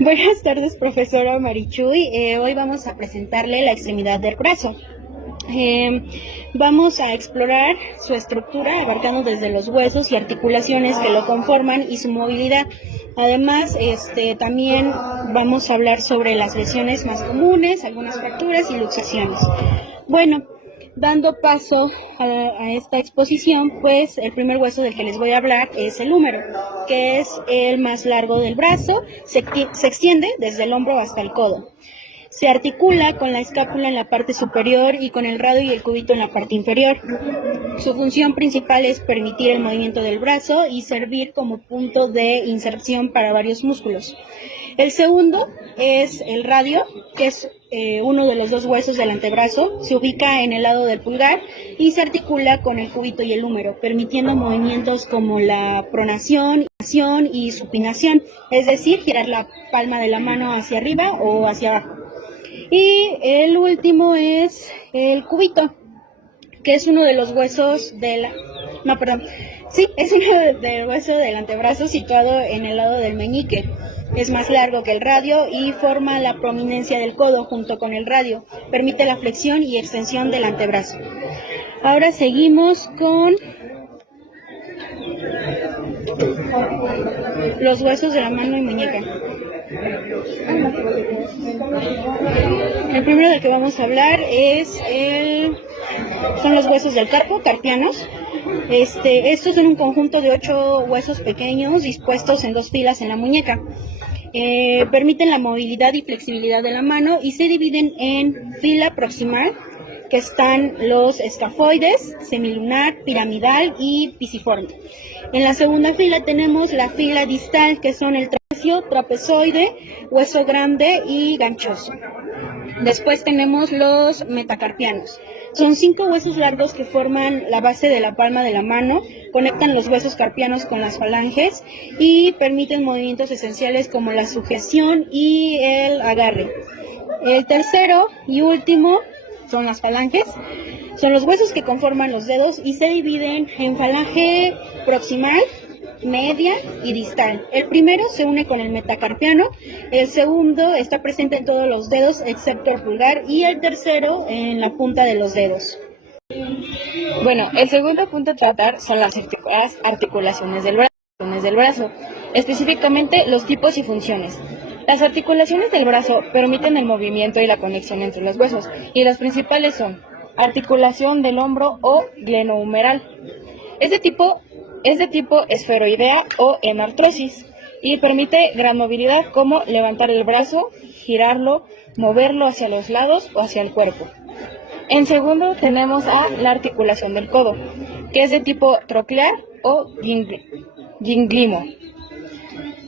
Buenas tardes, profesora Marichuy. Hoy vamos a presentarle la extremidad del brazo. Vamos a explorar su estructura, abarcando desde los huesos y articulaciones que lo conforman y su movilidad. Además, también vamos a hablar sobre las lesiones más comunes, algunas fracturas y luxaciones. Bueno, dando paso a esta exposición, pues el primer hueso del que les voy a hablar es el húmero, que es el más largo del brazo, se extiende desde el hombro hasta el codo. Se articula con la escápula en la parte superior y con el radio y el cúbito en la parte inferior. Su función principal es permitir el movimiento del brazo y servir como punto de inserción para varios músculos. El segundo es el radio, que es uno de los dos huesos del antebrazo. Se ubica en el lado del pulgar y se articula con el cúbito y el húmero, permitiendo movimientos como la pronación y supinación, es decir, girar la palma de la mano hacia arriba o hacia abajo. Y el último es el cúbito, que es uno de los huesos es uno del hueso del antebrazo situado en el lado del meñique. Es más largo que el radio y forma la prominencia del codo junto con el radio. Permite la flexión y extensión del antebrazo. Ahora seguimos con los huesos de la mano y muñeca. El primero del que vamos a hablar son los huesos del carpo, carpianos. Estos son un conjunto de 8 huesos pequeños dispuestos en 2 filas en la muñeca. Permiten la movilidad y flexibilidad de la mano y se dividen en fila proximal, que están los escafoides, semilunar, piramidal y pisiforme. En la segunda fila tenemos la fila distal, que son el trapecio, trapezoide, hueso grande y ganchoso. Después tenemos los metacarpianos. Son 5 huesos largos que forman la base de la palma de la mano, conectan los huesos carpianos con las falanges y permiten movimientos esenciales como la sujeción y el agarre. El tercero y último son las falanges. Son los huesos que conforman los dedos y se dividen en falange proximal, media y distal. El primero se une con el metacarpiano, el segundo está presente en todos los dedos excepto el pulgar y el tercero en la punta de los dedos. Bueno, el segundo punto a tratar son las articulaciones del brazo, específicamente los tipos y funciones. Las articulaciones del brazo permiten el movimiento y la conexión entre los huesos, y las principales son articulación del hombro o glenohumeral. Es de tipo esferoidea o hemartrosis y permite gran movilidad como levantar el brazo, girarlo, moverlo hacia los lados o hacia el cuerpo. En segundo tenemos a la articulación del codo, que es de tipo troclear o ginglimo.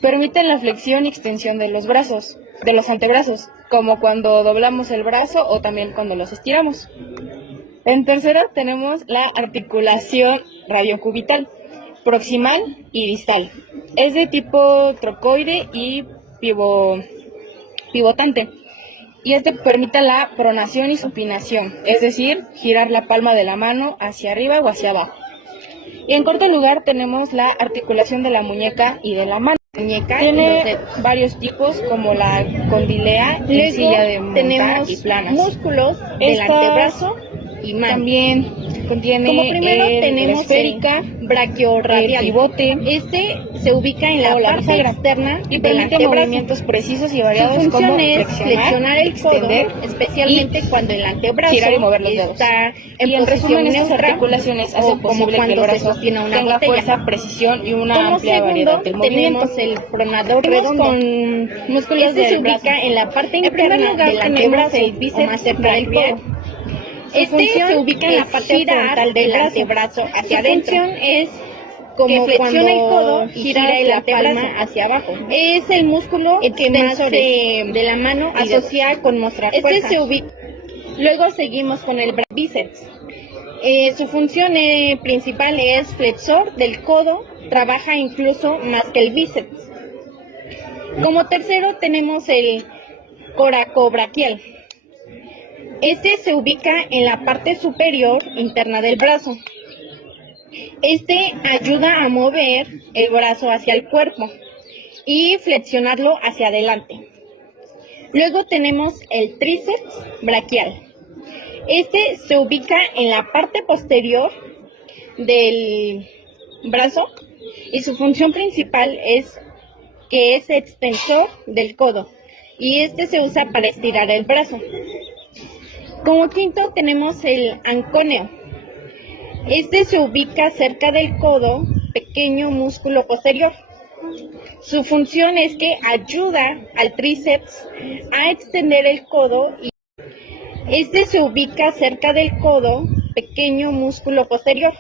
Permiten la flexión y extensión de los antebrazos, como cuando doblamos el brazo o también cuando los estiramos. En tercero tenemos la articulación radiocubital, proximal y distal. Es de tipo trocoide y pivotante. Y permite la pronación y supinación, es decir, girar la palma de la mano hacia arriba o hacia abajo. Y en cuarto lugar tenemos la articulación de la muñeca y de la mano. Tiene varios tipos como la condilea, silla de montar y planas. Músculos del antebrazo y mano. También contiene Como primero tenemos la esférica, brachiorradial. El pivote. Se ubica en la parte externa y del permite antebrazo. movimientos precisos y variados Su función como es flexionar el codo, extender, especialmente cuando el antebrazo girar y mover los dedos. está Y en resumen, estas articulaciones hacen posible que el brazo tenga fuerza, precisión y una amplia variedad de movimientos. Tenemos el pronador redondo con músculos se del brazo. ubica en la parte interna del antebrazo el bíceps más cerca del codo. Se ubica en la parte frontal del antebrazo hacia adentro. Su función es Como flexiona el codo y gira la palma hacia abajo. Es el músculo que más de la mano asocia con mostrar fuerza. Luego seguimos con el bíceps. Su función principal es flexor del codo, trabaja incluso más que el bíceps. Como tercero tenemos el coracobraquial. Se ubica en la parte superior interna del brazo. Ayuda a mover el brazo hacia el cuerpo y flexionarlo hacia adelante. Luego tenemos el tríceps braquial. Este se ubica en la parte posterior del brazo y su función principal es que es extensor del codo y este se usa para estirar el brazo. Como quinto tenemos el anconeo. Este se ubica cerca del codo, pequeño músculo posterior. Su función es que ayuda al tríceps a extender el codo y este se ubica cerca del codo, pequeño músculo posterior.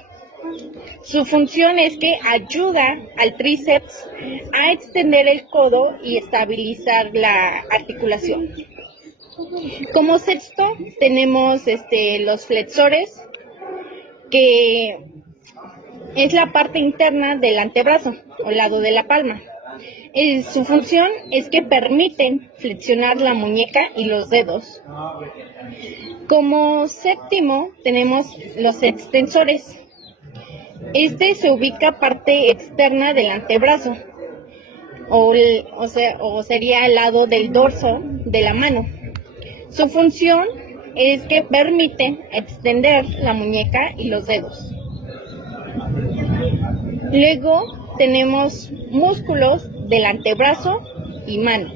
Su función es que ayuda al tríceps a extender el codo y estabilizar la articulación. Como sexto tenemos los flexores, que es la parte interna del antebrazo o lado de la palma. Su función es que permiten flexionar la muñeca y los dedos. Como séptimo tenemos los extensores. Este se ubica parte externa del antebrazo o sería al lado del dorso de la mano. Su función es que permite extender la muñeca y los dedos. Luego tenemos músculos del antebrazo y mano.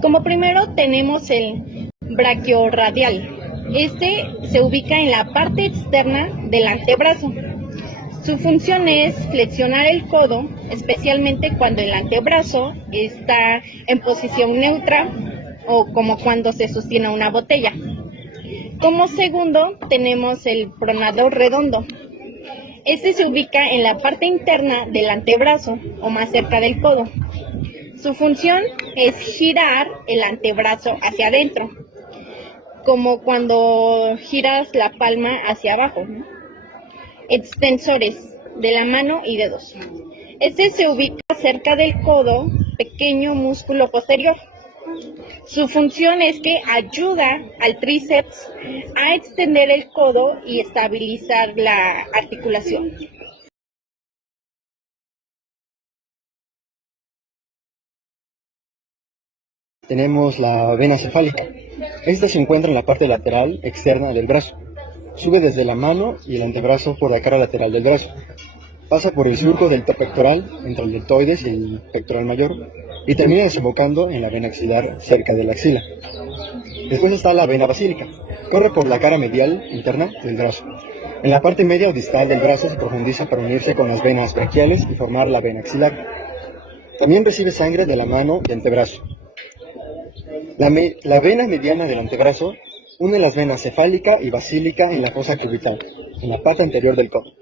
Como primero tenemos el braquiorradial. Este se ubica en la parte externa del antebrazo. Su función es flexionar el codo, especialmente cuando el antebrazo está en posición neutra o como cuando se sostiene una botella. Como segundo tenemos el pronador redondo. Este se ubica en la parte interna del antebrazo o más cerca del codo. Su función es girar el antebrazo hacia adentro, como cuando giras la palma hacia abajo. Extensores de la mano y dedos. Este se ubica cerca del codo, pequeño músculo posterior. Su función es que ayuda al tríceps a extender el codo y estabilizar la articulación. Tenemos la vena cefálica. Esta se encuentra en la parte lateral externa del brazo. Sube desde la mano y el antebrazo por la cara lateral del brazo. Pasa por el surco del pectoral, entre el deltoides y el pectoral mayor, y termina desembocando en la vena axilar cerca de la axila. Después está la vena basílica. Corre por la cara medial interna del brazo. En la parte media o distal del brazo se profundiza para unirse con las venas braquiales y formar la vena axilar. También recibe sangre de la mano y antebrazo. La vena mediana del antebrazo une las venas cefálica y basílica en la fosa cubital, en la parte anterior del codo.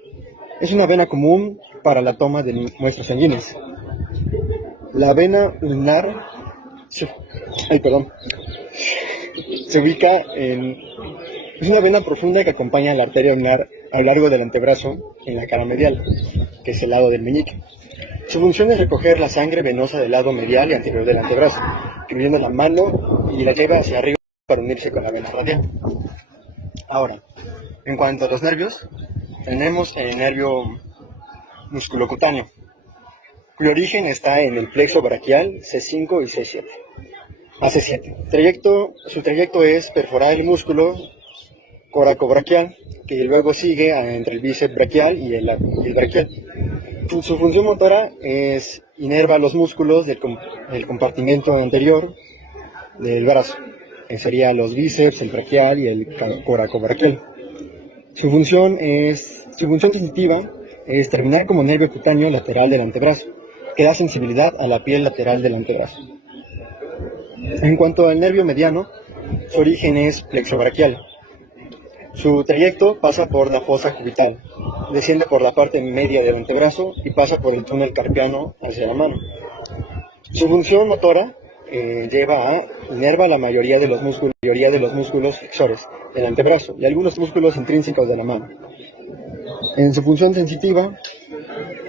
Es una vena común para la toma de muestras sanguíneas. La vena ulnar se ubica es una vena profunda que acompaña a la arteria ulnar a lo largo del antebrazo en la cara medial, que es el lado del meñique. Su función es recoger la sangre venosa del lado medial y anterior del antebrazo, incluyendo la mano, y la lleva hacia arriba para unirse con la vena radial. Ahora, en cuanto a los nervios, tenemos el nervio musculocutáneo, cuyo origen está en el plexo braquial C5 y C7. AC7. Su trayecto es perforar el músculo coracobraquial, que luego sigue entre el bíceps braquial y el braquial. Su función motora es inerva los músculos del compartimento anterior del brazo, que serían los bíceps, el braquial y el coracobraquial. Su función sensitiva es terminar como nervio cutáneo lateral del antebrazo, que da sensibilidad a la piel lateral del antebrazo. En cuanto al nervio mediano, su origen es plexobraquial. Su trayecto pasa por la fosa cubital, desciende por la parte media del antebrazo y pasa por el túnel carpiano hacia la mano. Su función motora inerva la mayoría de los músculos flexores del antebrazo y algunos músculos intrínsecos de la mano. En su función sensitiva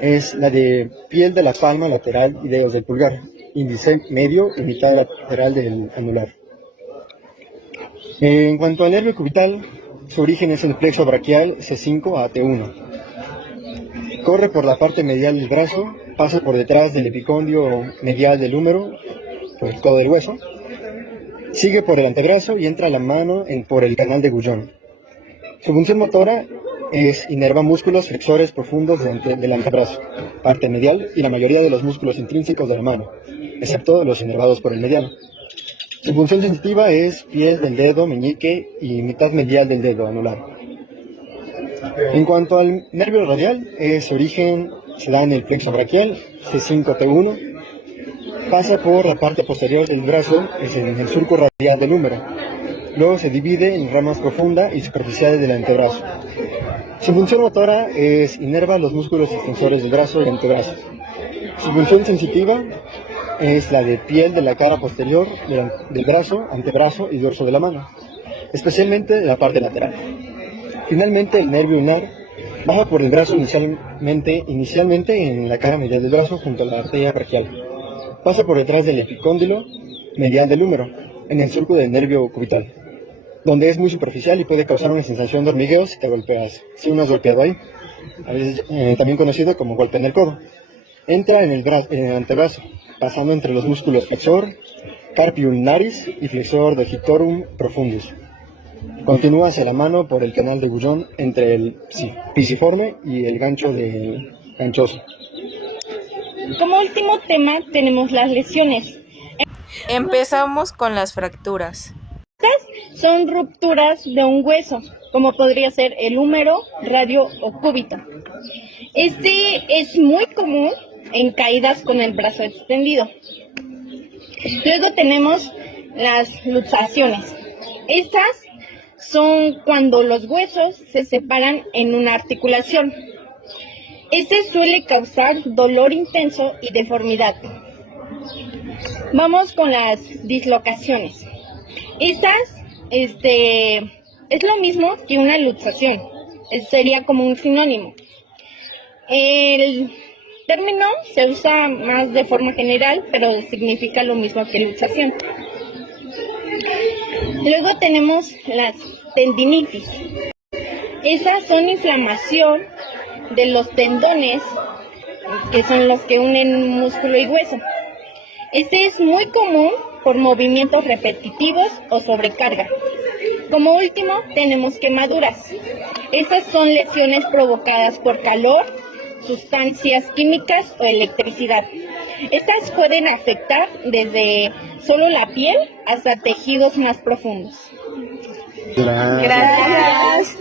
es la de piel de la palma lateral y dedos del pulgar, índice medio y mitad lateral del anular. En cuanto al nervio cubital, su origen es el plexo braquial C5 a T1. Corre por la parte medial del brazo, pasa por detrás del epicóndilo medial del húmero, por el codo del hueso, Sigue por el antebrazo y entra a la mano por el canal de Guyon. Su función motora es inerva músculos flexores profundos del antebrazo, parte medial y la mayoría de los músculos intrínsecos de la mano, excepto los inervados por el mediano. Su función sensitiva es piel del dedo meñique y mitad medial del dedo anular. En cuanto al nervio radial, su origen se da en el plexo braquial, C5-T1, pasa por la parte posterior del brazo, es en el surco radial del húmero. Luego se divide en ramas profunda y superficiales del antebrazo. Su función motora es inerva los músculos extensores del brazo y antebrazo. Su función sensitiva es la de piel de la cara posterior del brazo, antebrazo y dorso de la mano, especialmente de la parte lateral. Finalmente, el nervio ulnar baja por el brazo inicialmente en la cara medial del brazo junto a la arteria braquial. Pasa por detrás del epicóndilo medial del húmero, en el surco del nervio cubital, donde es muy superficial y puede causar una sensación de hormigueo si te golpeas. Si uno has golpeado ahí, a veces, también conocido como golpe en el codo. Entra en el antebrazo, pasando entre los músculos flexor, carpi ulnaris y flexor digitorum profundus. Continúa hacia la mano por el canal de Guyon entre el pisiforme y el gancho ganchoso. Como último tema tenemos las lesiones. Empezamos con las fracturas. Son rupturas de un hueso, como podría ser el húmero, radio o cúbito. Este es muy común en caídas con el brazo extendido. Luego tenemos las luxaciones. Estas son cuando los huesos se separan en una articulación. Este suele causar dolor intenso y deformidad. Vamos con las dislocaciones. Estas es lo mismo que una luxación. Sería como un sinónimo. El término se usa más de forma general, pero significa lo mismo que luxación. Luego tenemos las tendinitis. Esas son inflamación de los tendones, que son los que unen músculo y hueso. Este es muy común por movimientos repetitivos o sobrecarga. Como último, tenemos quemaduras. Estas son lesiones provocadas por calor, sustancias químicas o electricidad. Estas pueden afectar desde solo la piel hasta tejidos más profundos. Gracias.